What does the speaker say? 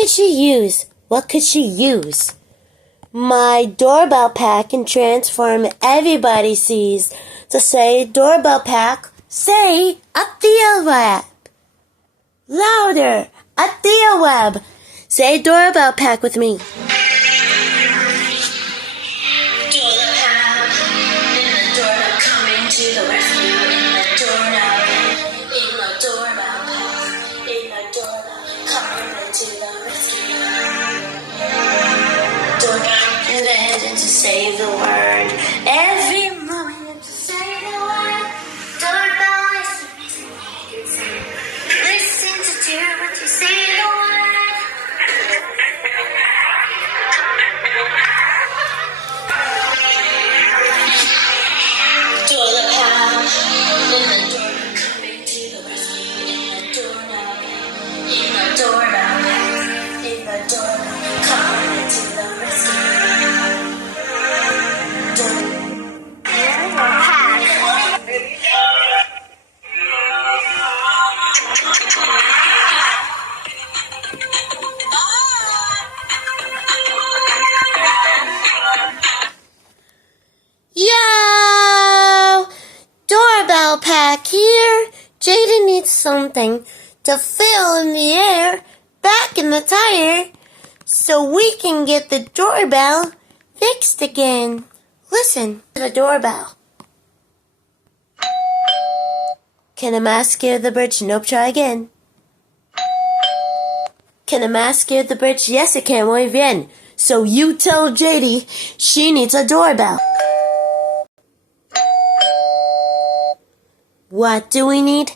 could she use? What could she use? My doorbell pack can transform everybody sees. To say doorbell pack, say a Thea web. Louder, a Thea web. Say doorbell pack with me. To say the word every moment, to say the word. Doorbell, listen to hear what you say the word. Doorbell, in the door, coming to the rescue. In the doorbell, in the doorbell, in the doorbell, coming to the rescue. Yo! Doorbell pack here. Jaden needs something to fill in the air back in the tire so we can get the doorbell fixed again. Listen to the doorbell. Can a mouse scare the bridge? Nope, try again. Can a mouse scare the bridge? Yes, it can. Muy bien. So you tell JD she needs a doorbell. What do we need?